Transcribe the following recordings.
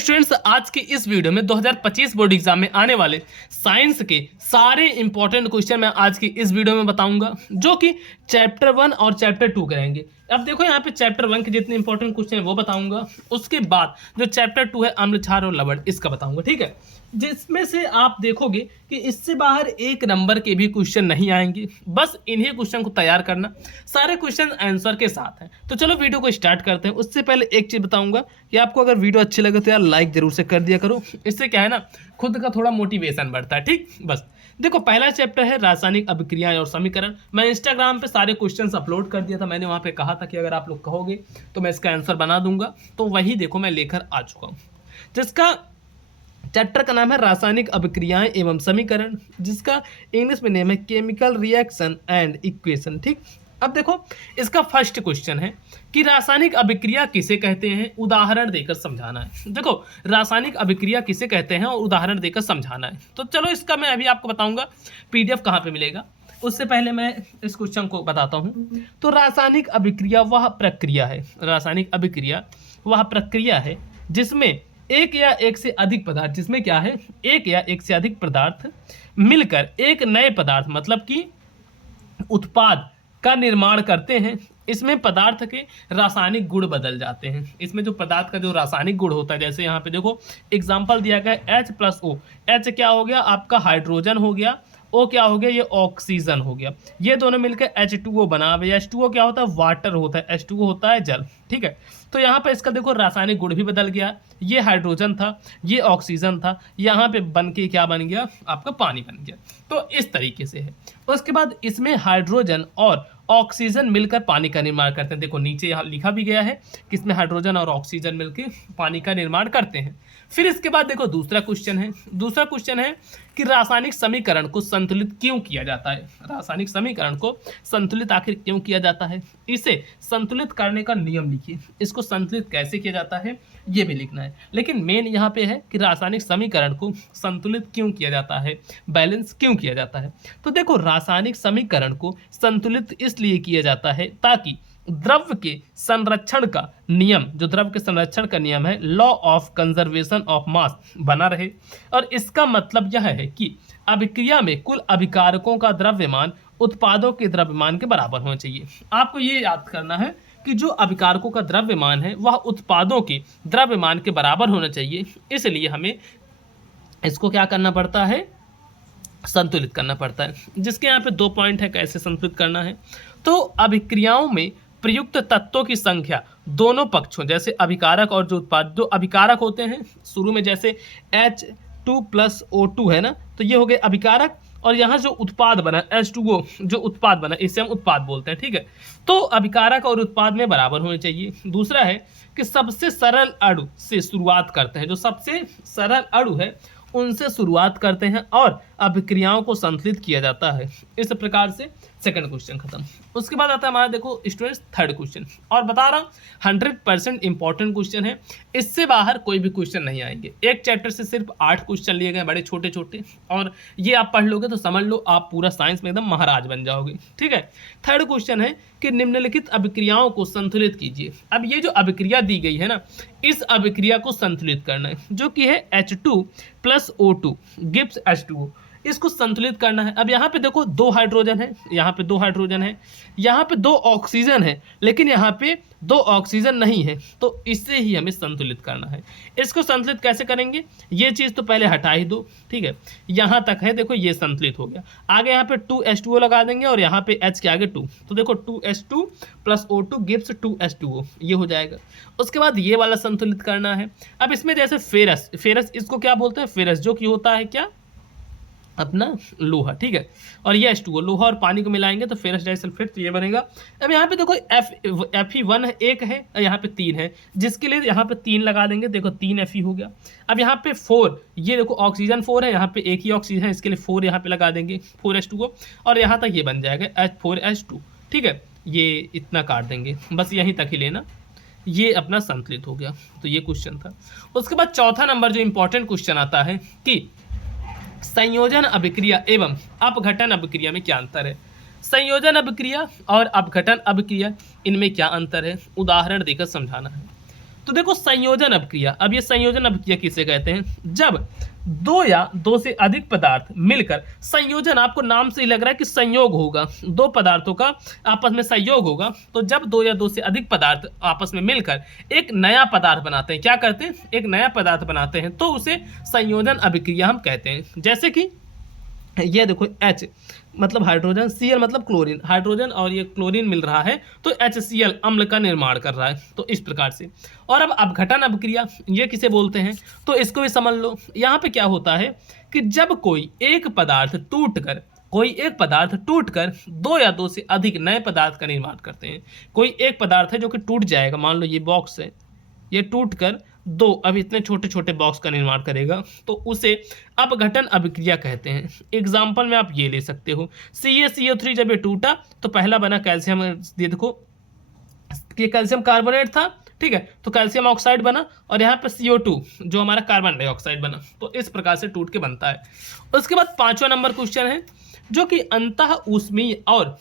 Students, आज की इस वीडियो में 2025 बोर्ड एग्जाम में आने वाले साइंस के सारे इंपॉर्टेंट क्वेश्चन मैं आज की इस वीडियो में बताऊंगा, जो कि चैप्टर 1 और चैप्टर 2 के रहेंगे। अब देखो यहाँ पे चैप्टर 1 के जितने इंपॉर्टेंट क्वेश्चन है वो बताऊंगा, उसके बाद जो चैप्टर 2 है अम्ल क्षार और लवण, इसका बताऊंगा। ठीक है, जिसमें से आप देखोगे कि इससे बाहर एक नंबर के भी क्वेश्चन नहीं आएंगे, बस इन्हीं क्वेश्चन को तैयार करना, सारे क्वेश्चन आंसर के साथ हैं। तो चलो वीडियो को स्टार्ट करते हैं। उससे पहले एक चीज बताऊंगा कि आपको अगर वीडियो अच्छी लगे तो यार लाइक जरूर से कर दिया करो, इससे क्या है ना, खुद का थोड़ा मोटिवेशन बढ़ता है। ठीक, बस देखो पहला चैप्टर है रासायनिक अभिक्रियाएं और समीकरण। मैं इंस्टाग्राम पे सारे क्वेश्चंस अपलोड कर दिया था, मैंने वहां पे कहा था कि अगर आप लोग कहोगे तो मैं इसका आंसर बना दूंगा, तो वही देखो मैं लेकर आ चुका हूँ। जिसका चैप्टर का नाम है रासायनिक अभिक्रियाएं एवं समीकरण, जिसका इंग्लिश में नेम है केमिकल रिएक्शन एंड इक्वेशन। ठीक, अब देखो इसका फर्स्ट क्वेश्चन है कि रासायनिक अभिक्रिया किसे कहते हैं, उदाहरण देकर समझाना है। देखो रासायनिक अभिक्रिया किसे कहते हैं और उदाहरण देकर समझाना है। तो चलो इसका मैं अभी आपको बताऊंगा पीडीएफ कहाँ पे मिलेगा। उससे पहले मैं इस क्वेश्चन को बताता हूँ। तो रासायनिक अभिक्रिया वह प्रक्रिया है, रासायनिक अभिक्रिया वह प्रक्रिया है जिसमें एक या एक से अधिक पदार्थ, जिसमें क्या है, एक या एक से अधिक पदार्थ मिलकर एक नए पदार्थ मतलब कि उत्पाद का निर्माण करते हैं। इसमें पदार्थ के रासायनिक गुण बदल जाते हैं। इसमें जो पदार्थ का जो रासायनिक गुण होता है, जैसे यहाँ पे देखो एग्जांपल दिया गया है H+O। H क्या हो गया आपका हाइड्रोजन हो गया, O क्या हो गया ये ऑक्सीजन हो गया, ये दोनों मिलकर H2O बना। H2O क्या होता है, वाटर होता है, H2O होता है जल। ठीक है, तो यहाँ पे इसका देखो रासायनिक गुण भी बदल गया, ये हाइड्रोजन था, ये ऑक्सीजन था, यहाँ पे बन के क्या बन गया आपका पानी बन गया। तो इस तरीके से है। उसके बाद इसमें हाइड्रोजन और ऑक्सीजन मिलकर पानी का निर्माण करते हैं। देखो नीचे यहाँ लिखा भी गया है कि इसमें हाइड्रोजन और ऑक्सीजन मिलकर पानी का निर्माण करते हैं। फिर इसके बाद देखो दूसरा क्वेश्चन है, दूसरा क्वेश्चन है कि रासायनिक समीकरण को संतुलित क्यों किया जाता है। रासायनिक समीकरण को संतुलित आखिर क्यों किया जाता है, इसे संतुलित करने का नियम लिखिए। इसको संतुलित कैसे किया जाता है ये भी लिखना है, लेकिन मेन यहाँ पे है कि रासायनिक समीकरण को संतुलित क्यों किया जाता है, बैलेंस क्यों किया जाता है। तो देखो रासायनिक समीकरण को संतुलित इसलिए किया जाता है ताकि द्रव्य के संरक्षण का नियम, जो द्रव्य के संरक्षण का नियम है, law of conservation of mass, बना रहे। और इसका मतलब यह है कि अभिक्रिया में कुल अभिकारकों का द्रव्यमान उत्पादों के द्रव्यमान के बराबर होना चाहिए। आपको ये याद करना है कि जो अभिकारकों का द्रव्यमान है वह उत्पादों के द्रव्यमान के बराबर होना चाहिए। इसलिए हमें इसको क्या करना पड़ता है, संतुलित करना पड़ता है। जिसके यहाँ पे 2 पॉइंट है कैसे संतुलित करना है। तो अभिक्रियाओं में प्रयुक्त तत्वों की संख्या दोनों पक्षों, जैसे अभिकारक और जो उत्पाद, जो अभिकारक होते हैं शुरू में जैसे H2+O2 है ना, तो ये हो गए अभिकारक, और यहाँ जो उत्पाद बना H2O, जो उत्पाद बना इसे हम उत्पाद बोलते हैं। ठीक है, तो अभिकारक और उत्पाद में बराबर होने चाहिए। दूसरा है कि सबसे सरल अणु से शुरुआत करते हैं, जो सबसे सरल अणु है उनसे शुरुआत करते हैं और अभिक्रियाओं को संतुलित किया जाता है। इस प्रकार से सेकंड क्वेश्चन खत्म। उसके बाद आता है हमारा देखो स्टूडेंट्स थर्ड क्वेश्चन, और बता रहा हूँ 100% इंपॉर्टेंट क्वेश्चन है, इससे बाहर कोई भी क्वेश्चन नहीं आएंगे। एक चैप्टर से सिर्फ 8 क्वेश्चन लिए गए, बड़े छोटे छोटे, और ये आप पढ़ लोगे तो समझ लो आप पूरा साइंस में एकदम महाराज बन जाओगे। ठीक है, थर्ड क्वेश्चन है कि निम्नलिखित अभिक्रियाओं को संतुलित कीजिए। अब ये जो अभिक्रिया दी गई है ना, इस अभिक्रिया को संतुलित करना है, जो कि है H2+O2 गिव्स H2O, इसको संतुलित करना है। अब यहाँ पे देखो 2 हाइड्रोजन है, यहाँ पे 2 हाइड्रोजन है, यहाँ पे 2 ऑक्सीजन है, लेकिन यहाँ पे 2 ऑक्सीजन नहीं है, तो इससे ही हमें संतुलित करना है। इसको संतुलित कैसे करेंगे, ये चीज़ तो पहले हटा ही दो। ठीक है, यहाँ तक है, देखो ये संतुलित हो गया। आगे यहाँ पे 2H2O लगा देंगे और यहाँ पे H के आगे 2, तो देखो 2H2+O2 गिव्स 2H2O, ये हो जाएगा। उसके बाद ये वाला संतुलित करना है। अब इसमें जैसे फेरस, फेरस इसको क्या बोलते हैं, फेरस, जो कि होता है क्या अपना लोहा। ठीक है, और ये H2O, लोहा और पानी को मिलाएंगे तो फेरस डाइसल्फेट, तो ये बनेगा। अब यहाँ पे देखो Fe1 एक है, यहाँ पे 3 है, जिसके लिए यहाँ पे 3 लगा देंगे, देखो 3 Fe हो गया। अब यहाँ पे 4, ये देखो ऑक्सीजन 4 है, यहाँ पे एक ही ऑक्सीजन है, इसके लिए 4 यहाँ पे लगा देंगे, 4H2O, और यहाँ तक ये बन जाएगा H4H2। ठीक है, ये इतना काट देंगे, बस यहीं तक ही लेना, ये अपना संतुलित हो गया। तो ये क्वेश्चन था। उसके बाद चौथा नंबर जो इंपॉर्टेंट क्वेश्चन आता है कि संयोजन अभिक्रिया एवं अपघटन अभिक्रिया में क्या अंतर है। संयोजन अभिक्रिया और अपघटन अभिक्रिया, इनमें क्या अंतर है, उदाहरण देकर समझाना है। तो देखो संयोजन अपक्रिया, अब ये संयोजन अपक्रिया किसे कहते हैं? जब दो या दो से अधिक पदार्थ मिलकर संयोजन, आपको नाम से ही लग रहा है कि संयोग होगा, दो पदार्थों का आपस में संयोग होगा। तो जब दो या दो से अधिक पदार्थ आपस में मिलकर एक नया पदार्थ बनाते हैं, क्या करते हैं? एक नया पदार्थ बनाते हैं, तो उसे संयोजन अभिक्रिया हम कहते हैं। जैसे कि ये देखो H मतलब हाइड्रोजन, Cl मतलब क्लोरीन, हाइड्रोजन और ये क्लोरीन मिल रहा है तो HCl अम्ल का निर्माण कर रहा है, तो इस प्रकार से। और अब अपघटन अभिक्रिया ये किसे बोलते हैं? तो इसको भी समझ लो। यहाँ पे क्या होता है कि जब कोई एक पदार्थ टूटकर दो या दो से अधिक नए पदार्थ का निर्माण करते हैं। कोई एक पदार्थ है जो कि टूट जाएगा, मान लो ये बॉक्स है, ये टूटकर दो अब इतने छोटे छोटे बॉक्स का निर्माण करेगा, तो उसे अपघटन अभिक्रिया कहते हैं। एग्जाम्पल में आप ये ले सकते हो, CaCO3 जब ये टूटा तो पहला बना कैल्शियम, ये देखो ये कैल्शियम कार्बोनेट था, ठीक है, तो कैल्शियम ऑक्साइड बना, और यहाँ पे CO2 जो हमारा कार्बन डाइऑक्साइड बना, तो इस प्रकार से टूट के बनता है। उसके बाद 5वां नंबर क्वेश्चन है जो कि अंतः ऊष्मीय और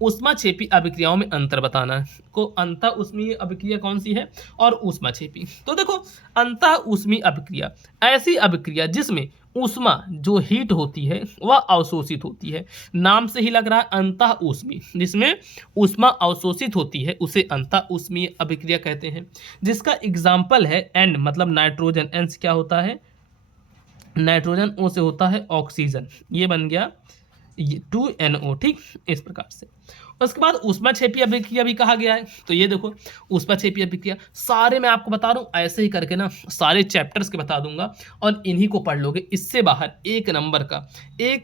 ऊष्माक्षेपी अभिक्रियाओं में अंतर बताना है। को अंतः ऊष्मीय अभिक्रिया कौन सी है और ऊष्माक्षेपी? तो देखो अंतः ऊष्मीय अभिक्रिया ऐसी अभिक्रिया जिसमें ऊष्मा जो हीट होती है वह अवशोषित होती है। नाम से ही लग रहा है अंतः ऊष्मीय, जिसमें ऊष्मा अवशोषित होती है उसे अंतः ऊष्मीय अभिक्रिया कहते हैं। जिसका एग्जाम्पल है N मतलब नाइट्रोजन, N से क्या होता है? नाइट्रोजन, O से होता है ऑक्सीजन, ये बन गया 2NO, ठीक, इस प्रकार से। उसके बाद ऊष्माक्षेपी अभिक्रिया भी कहा गया है, तो ये देखो ऊष्माक्षेपी अभिक्रिया सारे मैं आपको बता रहा हूँ, ऐसे ही करके ना सारे चैप्टर्स के बता दूंगा और इन्हीं को पढ़ लोगे। इससे बाहर एक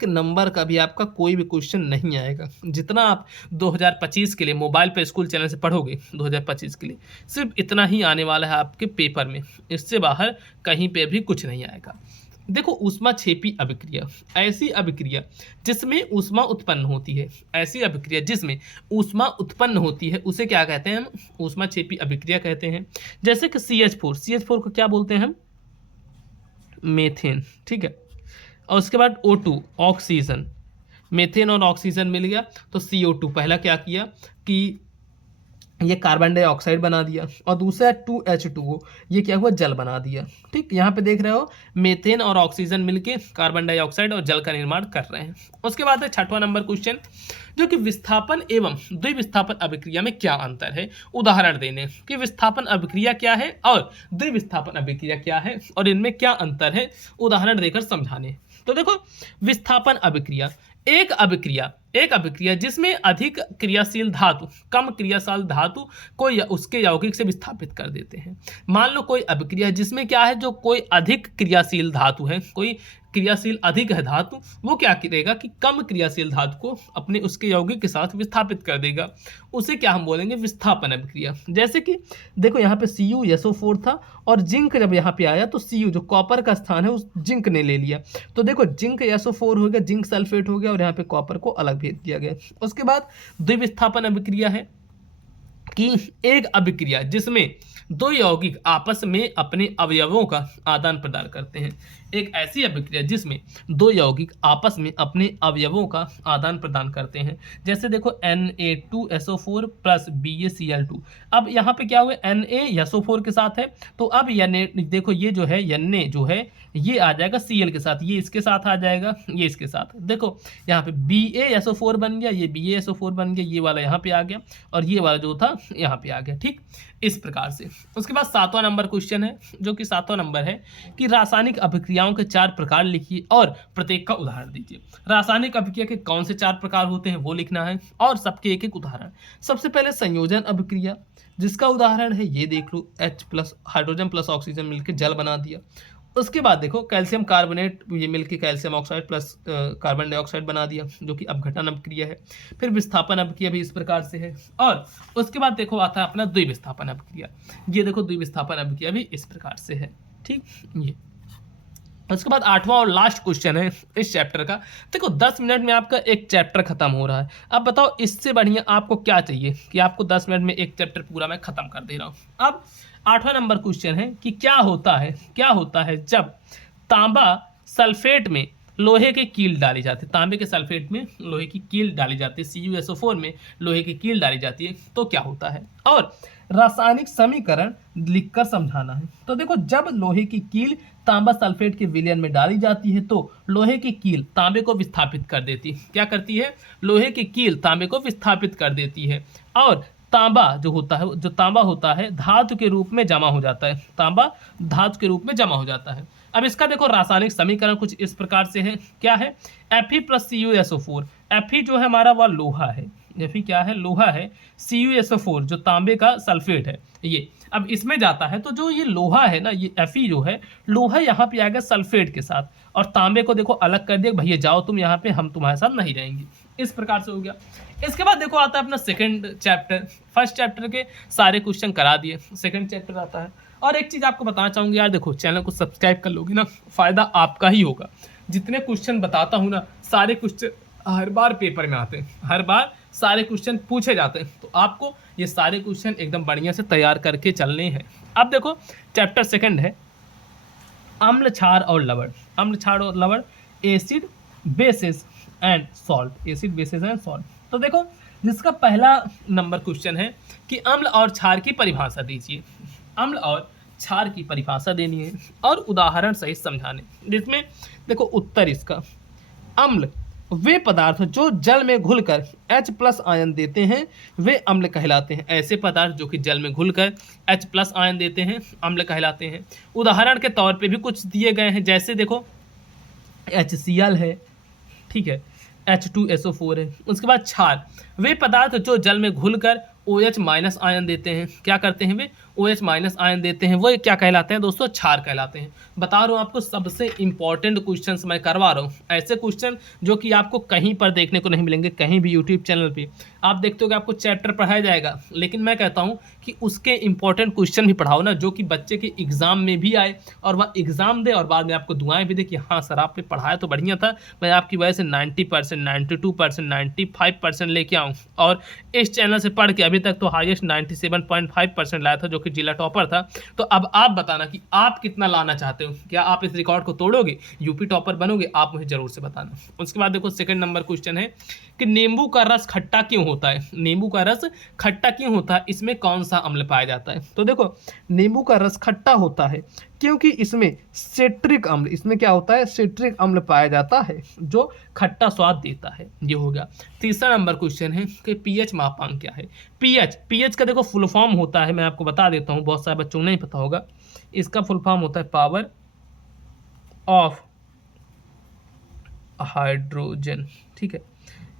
नंबर का भी आपका कोई भी क्वेश्चन नहीं आएगा। जितना आप 2025 के लिए मोबाइल पे स्कूल चैनल से पढ़ोगे 2025 के लिए, सिर्फ इतना ही आने वाला है आपके पेपर में, इससे बाहर कहीं पर भी कुछ नहीं आएगा। देखो ऊष्माक्षेपी अभिक्रिया ऐसी अभिक्रिया जिसमें ऊष्मा उत्पन्न होती है, उसे क्या कहते हैं हम? ऊष्माक्षेपी अभिक्रिया कहते हैं। जैसे कि CH4 को क्या बोलते हैं हम? मेथेन, ठीक है। और उसके बाद O2 ऑक्सीजन, मेथेन और ऑक्सीजन मिल गया तो CO2 पहला क्या किया कि ये कार्बन डाइऑक्साइड बना दिया, और दूसरा 2H2O, ये क्या हुआ? जल बना दिया, ठीक। यहाँ पे देख रहे हो मेथेन और ऑक्सीजन मिलके कार्बन डाइऑक्साइड और जल का निर्माण कर रहे हैं। उसके बाद है 6वां नंबर क्वेश्चन जो कि विस्थापन एवं द्विविस्थापन अभिक्रिया में क्या अंतर है? उदाहरण देने कि विस्थापन अभिक्रिया क्या है और द्विविस्थापन अभिक्रिया क्या है और इनमें क्या अंतर है, उदाहरण देकर समझाने। तो देखो विस्थापन अभिक्रिया एक अभिक्रिया जिसमें अधिक क्रियाशील धातु कम क्रियाशील धातु को उसके यौगिक से विस्थापित कर देते हैं। मान लो कोई अभिक्रिया जिसमें क्या है, जो कोई अधिक क्रियाशील धातु है, कोई क्रियाशील अधिक है धातु, वो क्या करेगा कि कम क्रियाशील धातु को अपने उसके यौगिक के साथ विस्थापित कर देगा, उसे क्या हम बोलेंगे? विस्थापन अभिक्रिया। जैसे कि देखो यहाँ पे CuSO4 था और जिंक जब यहाँ पे आया तो Cu जो कॉपर का स्थान है उस जिंक ने ले लिया, तो देखो जिंक SO4 हो गया, जिंक सल्फेट हो गया और यहाँ पे कॉपर को अलग भेज दिया गया। उसके बाद द्विविस्थापन अभिक्रिया है कि एक अभिक्रिया जिसमें दो यौगिक आपस में अपने अवयवों का आदान प्रदान करते हैं। एक ऐसी अभिक्रिया जिसमें दो यौगिक आपस में अपने अवयवों का आदान प्रदान करते हैं। जैसे देखो Na2SO4 प्लस BaCl2। अब यहाँ पे क्या हुआ? Na SO4 के साथ है, तो अब देखो ये जो है Na जो है ये आ जाएगा Cl के साथ, ये इसके साथ आ जाएगा, ये इसके साथ। देखो यहाँ पे BaSO4 बन गया, ये BaSO4 बन गया, ये वाला यहाँ पे आ गया और ये वाला जो था यहाँ पे आ गया, ठीक, इस प्रकार से। उसके बाद 7वां नंबर क्वेश्चन है जो कि 7वां नंबर है कि रासायनिक अभिक्रियाओं के 4 प्रकार लिखिए और प्रत्येक का उदाहरण दीजिए। रासायनिक अभिक्रिया के कौन से 4 प्रकार होते हैं वो लिखना है और सबके एक एक उदाहरण। सबसे पहले संयोजन अभिक्रिया, जिसका उदाहरण है ये देख लो, H plus hydrogen plus oxygen मिलकर जल बना दिया। उसके बाद देखो कैल्शियम कार्बोनेट ये मिलकर calcium oxide plus carbon dioxide बना दिया, जो कि अपघटन अभिक्रिया है। फिर विस्थापन अभिक्रिया भी इस प्रकार से है। और उसके बाद देखो आता है अपना द्विविस्थापन अभिक्रिया। ये देखो द्विविस्थापन अभिक्रिया भी इस प्रकार से है, ठीक। ये उसके बाद 8वां और लास्ट क्वेश्चन है इस चैप्टर का। देखो 10 मिनट में आपका एक चैप्टर खत्म हो रहा है। अब बताओ इससे बढ़िया आपको क्या चाहिए कि आपको 10 मिनट में एक चैप्टर पूरा मैं खत्म कर दे रहा हूँ। अब 8वां नंबर क्वेश्चन है कि क्या होता है जब तांबा सल्फेट में लोहे की कील डाली जाती है, तांबे के सल्फेट में लोहे की कील डाली जाती है, CuSO4 में लोहे की कील डाली जाती है, तो क्या होता है। और रासायनिक समीकरण लिखकर समझाना है। तो देखो, जब लोहे की कील तांबा सल्फेट के विलयन में डाली जाती है तो लोहे की कील तांबे को विस्थापित कर देती है। क्या करती है, लोहे की कील तांबे को विस्थापित कर देती है, और तांबा जो तांबा होता है धातु के रूप में जमा हो जाता है, तांबा धातु के रूप में जमा हो जाता है। अब इसका देखो रासायनिक समीकरण कुछ इस प्रकार से है, क्या है, Fe प्लस CuSO4। Fe जो है हमारा वह लोहा है, Fe क्या है, लोहा है। CuSO4 जो तांबे का सल्फेट है, ये अब इसमें जाता है, तो जो ये लोहा है ना, ये Fe जो है लोहा यहाँ पे आएगा सल्फेट के साथ, और तांबे को देखो अलग कर दिया, भैया जाओ तुम यहाँ पे, हम तुम्हारे साथ नहीं रहेंगे। इस प्रकार से हो गया। इसके बाद देखो आता है अपना सेकंड चैप्टर। फर्स्ट चैप्टर के सारे क्वेश्चन करा दिए, सेकंड चैप्टर आता है। और एक चीज़ आपको बताना चाहूँगी यार, देखो चैनल को सब्सक्राइब कर लोगे ना, फ़ायदा आपका ही होगा। जितने क्वेश्चन बताता हूँ ना, सारे क्वेश्चन हर बार पेपर में आते हैं, हर बार सारे क्वेश्चन पूछे जाते हैं, तो आपको ये सारे क्वेश्चन एकदम बढ़िया से तैयार करके चलने हैं। अब देखो चैप्टर सेकंड है अम्ल, क्षार और लवण। अम्ल, क्षार और लवण, acid, basis and salt, acid, basis and salt. तो देखो जिसका पहला नंबर क्वेश्चन है कि अम्ल और क्षार की परिभाषा दीजिए। अम्ल और क्षार की परिभाषा देनी है और उदाहरण सहित समझाने, जिसमें देखो उत्तर इसका, अम्ल वे पदार्थ जो जल में घुलकर H+ आयन देते हैं वे अम्ल कहलाते हैं। ऐसे पदार्थ जो कि जल में घुलकर H+ आयन देते हैं अम्ल कहलाते हैं। उदाहरण के तौर पे भी कुछ दिए गए हैं, जैसे देखो HCl है, ठीक है, H2SO4 है। उसके बाद क्षार, वे पदार्थ जो जल में घुलकर OH- आयन देते हैं, क्या करते हैं वे, OH- आयन देते हैं, वो क्या कहलाते हैं दोस्तों, क्षार कहलाते हैं। बता रहा हूँ आपको, सबसे इंपॉर्टेंट क्वेश्चंस मैं करवा रहा हूँ, ऐसे क्वेश्चन जो कि आपको कहीं पर देखने को नहीं मिलेंगे, कहीं भी यूट्यूब चैनल पे आप देखते हो कि आपको चैप्टर पढ़ाया जाएगा, लेकिन मैं कहता हूँ कि उसके इंपॉर्टेंट क्वेश्चन भी पढ़ाओ ना, जो कि बच्चे के एग्जाम में भी आए और वह एग्जाम दे और बाद में आपको दुआएं भी दे कि हाँ सर आपने पढ़ाया तो बढ़िया था, मैं आपकी वजह से 90%, 92%, 95% लेके आऊँ। और इस चैनल से पढ़ के अभी तक तो हाईएस्ट 97.5% लाया था, जो कि जिला टॉपर था। तो अब आप बताना कि आप कितना लाना चाहते हो, क्या आप इस रिकॉर्ड को तोड़ोगे, यूपी टॉपर बनोगे, आप मुझे जरूर से बताना। उसके बाद देखो सेकंड नंबर क्वेश्चन है कि नींबू का रस खट्टा क्यों होता है। नींबू का रस खट्टा क्यों होता है, इसमें कौन सा अम्ल पाया जाता है। तो देखो नींबू का रस खट्टा होता है क्योंकि इसमें सिट्रिक अम्ल, इसमें क्या होता है, सिट्रिक अम्ल पाया जाता है जो खट्टा स्वाद देता है। ये हो गया। तीसरा नंबर क्वेश्चन है कि पीएच मापांक क्या है। पीएच का देखो फुल फॉर्म होता है, मैं आपको बता देता हूँ, बहुत सारे बच्चों को नहीं पता होगा। इसका फुल फॉर्म होता है पावर ऑफ हाइड्रोजन, ठीक है,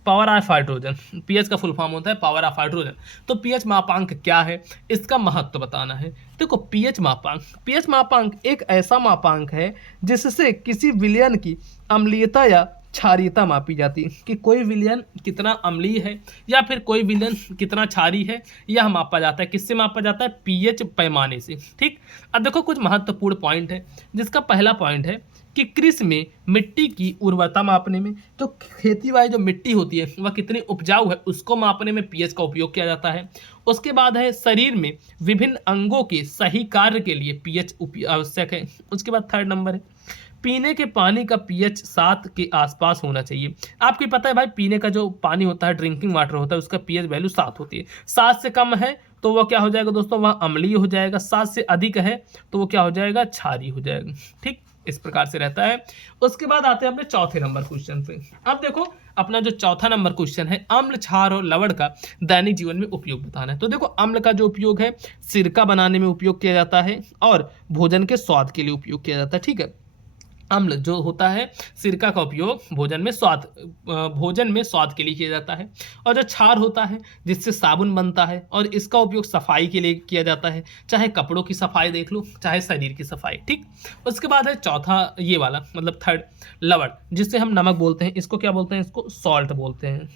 पावर ऑफ हाइड्रोजन। पीएच का फुल फॉर्म होता है पावर ऑफ हाइड्रोजन। तो पीएच मापांक क्या है, इसका महत्व बताना है। देखो पीएच मापांक एक ऐसा मापांक है जिससे किसी विलयन की अम्लीयता या क्षारीयता मापी जाती है, कि कोई विलयन कितना अम्लीय है या फिर कोई विलयन कितना क्षारी है, यह मापा जाता है। किससे मापा जाता है, पीएच पैमाने से। ठीक, अब देखो कुछ महत्वपूर्ण पॉइंट है, जिसका पहला पॉइंट है कि कृषि में मिट्टी की उर्वरता मापने में, तो खेती वाली जो मिट्टी होती है वह कितनी उपजाऊ है उसको मापने में पीएच का उपयोग किया जाता है। उसके बाद है शरीर में विभिन्न अंगों के सही कार्य के लिए पीएच आवश्यक है। उसके बाद थर्ड नंबर है पीने के पानी का पीएच 7 के आसपास होना चाहिए। आपको पता है भाई, पीने का जो पानी होता है, ड्रिंकिंग वाटर होता है, उसका पीएच वैल्यू 7 होती है। 7 से कम है तो वह क्या हो जाएगा दोस्तों, वह अम्लीय हो जाएगा। 7 से अधिक है तो वो क्या हो जाएगा, क्षारीय हो जाएगा। ठीक, इस प्रकार से रहता है। उसके बाद आते हैं अपने चौथे नंबर क्वेश्चन पे। अब देखो अपना जो चौथा नंबर क्वेश्चन है, अम्ल, क्षार और लवण का दैनिक जीवन में उपयोग बताना है। तो देखो अम्ल का जो उपयोग है सिरका बनाने में उपयोग किया जाता है और भोजन के स्वाद के लिए उपयोग किया जाता है। ठीक है, अम्ल जो होता है सिरका का उपयोग भोजन में स्वाद के लिए किया जाता है। और जो क्षार होता है जिससे साबुन बनता है और इसका उपयोग सफाई के लिए किया जाता है, चाहे कपड़ों की सफाई देख लो, चाहे शरीर की सफाई। ठीक, उसके बाद है चौथा ये वाला, मतलब थर्ड, लवण, जिससे हम नमक बोलते हैं, इसको क्या बोलते हैं, इसको सॉल्ट बोलते हैं।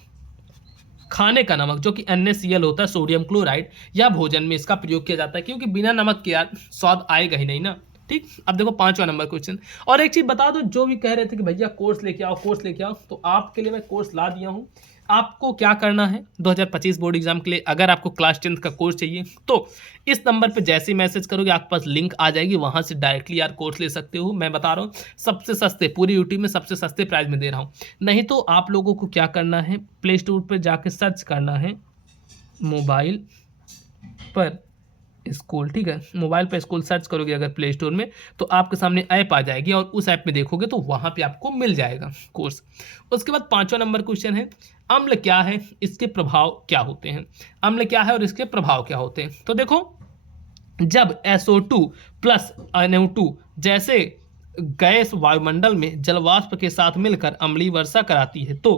खाने का नमक जो कि NaCl होता है, सोडियम क्लोराइड, या भोजन में इसका प्रयोग किया जाता है, क्योंकि बिना नमक के यार स्वाद आएगा ही नहीं ना। ठीक। अब देखो 5वां नंबर क्वेश्चन। और एक चीज बता दो, जो भी कह रहे थे कि भैया कोर्स लेके आओ कोर्स लेके आओ, तो आपके लिए मैं कोर्स ला दिया हूँ। आपको क्या करना है 2025 बोर्ड एग्जाम के लिए, अगर आपको क्लास 10th का कोर्स चाहिए तो इस नंबर पे जैसे ही मैसेज करोगे आपके पास लिंक आ जाएगी, वहां से डायरेक्टली यार कोर्स ले सकते हो। मैं बता रहा हूँ सबसे सस्ते, पूरी यूट्यूब में सबसे सस्ते प्राइस में दे रहा हूँ। नहीं तो आप लोगों को क्या करना है, प्ले स्टोर पर जाके सर्च करना है मोबाइल पर स्कूल, ठीक है। मोबाइल पर स्कूल सर्च करोगे अगर प्ले स्टोर में, तो आपके सामने ऐप आ जाएगी और उस ऐप में देखोगे तो वहाँ पे आपको मिल जाएगा कोर्स। उसके बाद 5वां नंबर क्वेश्चन है, अम्ल क्या है, इसके प्रभाव क्या होते हैं। अम्ल क्या है और इसके प्रभाव क्या होते हैं। तो देखो, जब SO2 प्लस NO2 जैसे गैस वायुमंडल में जलवाष्प के साथ मिलकर अम्लीय वर्षा कराती है तो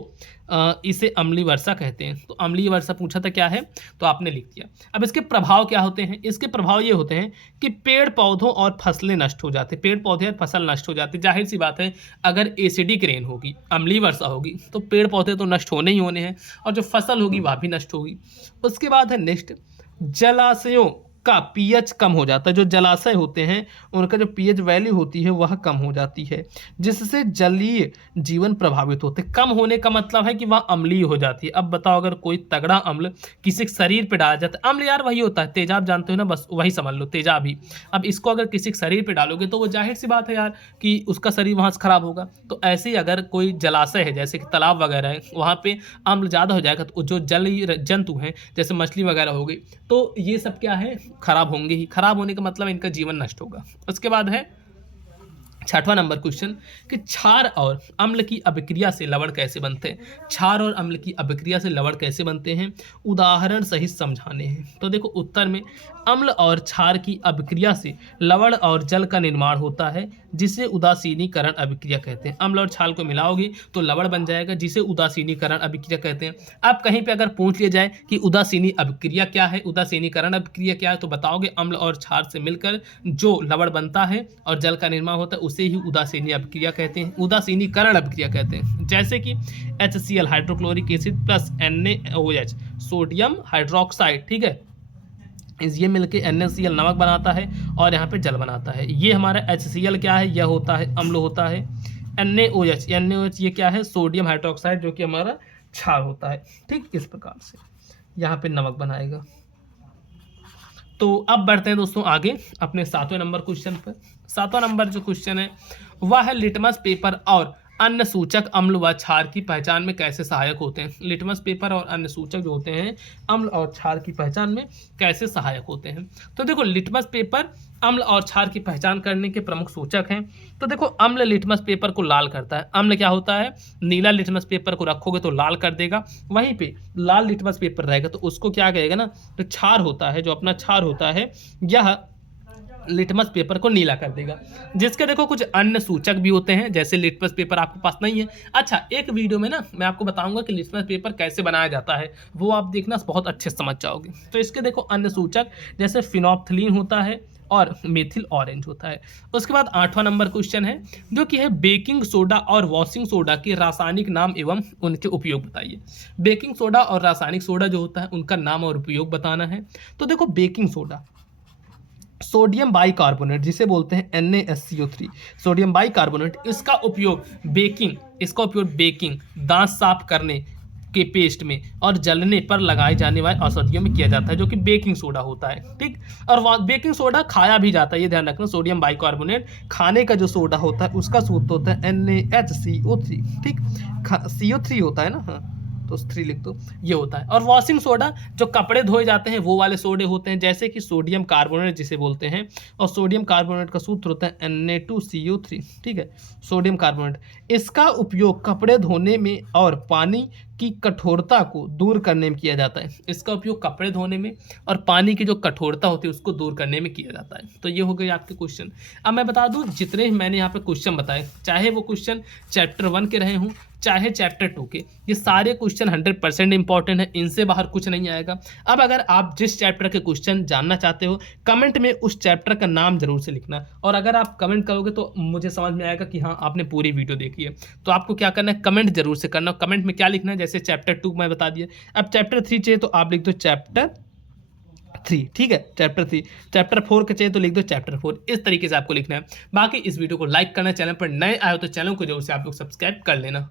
इसे अम्लीय वर्षा कहते हैं। तो अम्लीय वर्षा पूछा था क्या है, तो आपने लिख दिया। अब इसके प्रभाव क्या होते हैं, इसके प्रभाव ये होते हैं कि पेड़ पौधों और फसलें नष्ट हो जाते, पेड़ पौधे और फसल नष्ट हो जाते। जाहिर सी बात है, अगर एसिडिक रेन होगी, अम्लीय वर्षा होगी, तो पेड़ पौधे तो नष्ट होने ही होने हैं और जो फसल होगी वह भी नष्ट होगी। उसके बाद है नेक्स्ट, जलाशयों का पीएच कम हो जाता है। जो जलाशय होते हैं उनका जो पीएच वैल्यू होती है वह कम हो जाती है, जिससे जलीय जीवन प्रभावित होते हैं। कम होने का मतलब है कि वह अम्लीय हो जाती है। अब बताओ, अगर कोई तगड़ा अम्ल किसी के शरीर पे डाला जाता है, अम्ल यार वही होता है, तेजाब जानते हो ना, बस वही समझ लो, तेजाब ही। अब इसको अगर किसी के शरीर पे डालोगे तो वो जाहिर सी बात है यार कि उसका शरीर वहाँ से खराब होगा। तो ऐसे ही अगर कोई जलाशय है जैसे कि तालाब वगैरह है, वहाँ पे अम्ल ज़्यादा हो जाएगा तो जो जलीय जंतु हैं जैसे मछली वगैरह हो गई, तो ये सब क्या है, खराब होंगे ही। खराब होने का मतलब इनका जीवन नष्ट होगा। उसके बाद है 6वां नंबर क्वेश्चन कि क्षार और अम्ल की अभिक्रिया से लवण कैसे बनते हैं। क्षार और अम्ल की अभिक्रिया से लवण कैसे बनते हैं, उदाहरण सहित समझाने हैं। तो देखो, उत्तर में अम्ल और क्षार की अभिक्रिया से लवण और जल का निर्माण होता है, जिसे उदासीनीकरण अभिक्रिया कहते हैं। अम्ल और क्षार को मिलाओगे तो लवण बन जाएगा, जिसे उदासीनीकरण अभिक्रिया कहते हैं। अब कहीं पे अगर पूछ लिया जाए कि उदासीनी अभिक्रिया क्या है, उदासीनीकरण अभिक्रिया क्या है, तो बताओगे अम्ल और क्षार से मिलकर जो लवण बनता है और जल का निर्माण होता है उसे ही उदासीनी अभिक्रिया कहते हैं, उदासीनीकरण अभिक्रिया कहते हैं। जैसे कि HCl hydrochloric acid plus NaOH sodium hydroxide, ठीक है, ये मिलके NaCl नमक बनाता है और यहाँ पे जल बनाता है। ये हमारा HCl क्या है, यह होता है अम्ल होता है। NaOH ये क्या है, सोडियम हाइड्रोक्साइड, जो कि हमारा क्षार होता है। ठीक, इस प्रकार से यहाँ पे नमक बनाएगा। तो अब बढ़ते हैं दोस्तों आगे अपने 7वें नंबर क्वेश्चन पर। 7वां नंबर जो क्वेश्चन है वह है लिटमस पेपर और अन्य सूचक अम्ल व क्षार की पहचान में कैसे सहायक होते हैं। लिटमस पेपर और अन्य सूचक जो होते हैं अम्ल और क्षार की पहचान में कैसे सहायक होते हैं। तो देखो, लिटमस पेपर अम्ल और क्षार की पहचान करने के प्रमुख सूचक हैं। तो देखो, अम्ल लिटमस पेपर को लाल करता है। अम्ल क्या होता है, नीला लिटमस पेपर को रखोगे तो लाल कर देगा, वहीं पे लाल लिटमस पेपर रहेगा तो उसको क्या कहेगा ना, तो क्षार होता है, जो अपना क्षार होता है यह लिटमस पेपर को नीला कर देगा। जिसके देखो कुछ अन्य सूचक भी होते हैं, जैसे लिटमस पेपर आपके पास नहीं है। अच्छा, एक वीडियो में ना मैं आपको बताऊंगा कि लिटमस पेपर कैसे बनाया जाता है, वो आप देखना बहुत अच्छे से समझ जाओगे। तो इसके देखो अन्य सूचक जैसे फिनोप्थलीन होता है और मेथिल ऑरेंज होता है। उसके बाद 8वां नंबर क्वेश्चन है जो कि है बेकिंग सोडा और वॉशिंग सोडा के रासायनिक नाम एवं उनके उपयोग बताइए। बेकिंग सोडा और रासायनिक सोडा जो होता है उनका नाम और उपयोग बताना है। तो देखो, बेकिंग सोडा सोडियम बाइकार्बोनेट जिसे बोलते हैं NaSCO3, सोडियम बाइकार्बोनेट, इसका उपयोग बेकिंग दांत साफ करने के पेस्ट में और जलने पर लगाए जाने वाले औषधियों में किया जाता है, जो कि बेकिंग सोडा होता है। ठीक, और बेकिंग सोडा खाया भी जाता है, ये ध्यान रखना। सोडियम बाइकार्बोनेट खाने का जो सोडा होता है उसका सूत्र होता है NaHCO3। ठीक, CO3 होता है ना, हाँ तो 3 लिख दो, ये होता है। और वॉशिंग सोडा जो कपड़े धोए जाते हैं वो वाले सोडे होते हैं, जैसे कि सोडियम कार्बोनेट जिसे बोलते हैं, और सोडियम कार्बोनेट का सूत्र होता है Na2CO3। ठीक है, सोडियम कार्बोनेट, इसका उपयोग कपड़े धोने में और पानी की कठोरता को दूर करने में किया जाता है। इसका उपयोग कपड़े धोने में और पानी की जो कठोरता होती है उसको दूर करने में किया जाता है। तो ये हो गए आपके क्वेश्चन। अब मैं बता दूं, जितने मैंने यहाँ पे क्वेश्चन बताए, चाहे वो क्वेश्चन चैप्टर 1 के रहे हों चाहे चैप्टर 2 के, ये सारे क्वेश्चन 100% इंपॉर्टेंट है, इनसे बाहर कुछ नहीं आएगा। अब अगर आप जिस चैप्टर के क्वेश्चन जानना चाहते हो, कमेंट में उस चैप्टर का नाम जरूर से लिखना, और अगर आप कमेंट करोगे तो मुझे समझ में आएगा कि हाँ आपने पूरी वीडियो देखी है। तो आपको क्या करना है, कमेंट जरूर से करना। कमेंट में क्या लिखना है, जैसे चैप्टर 2 मैं बता दिया। अब चैप्टर 3 चाहिए तो आप लिख दो चैप्टर 3, ठीक है, चैप्टर 3। चैप्टर 4 का चाहिए तो लिख दो चैप्टर 4। इस तरीके से आपको लिखना है। बाकी इस वीडियो को लाइक करना, चैनल पर नए आए हो तो चैनल को जरूर से आप लोग सब्सक्राइब कर लेना।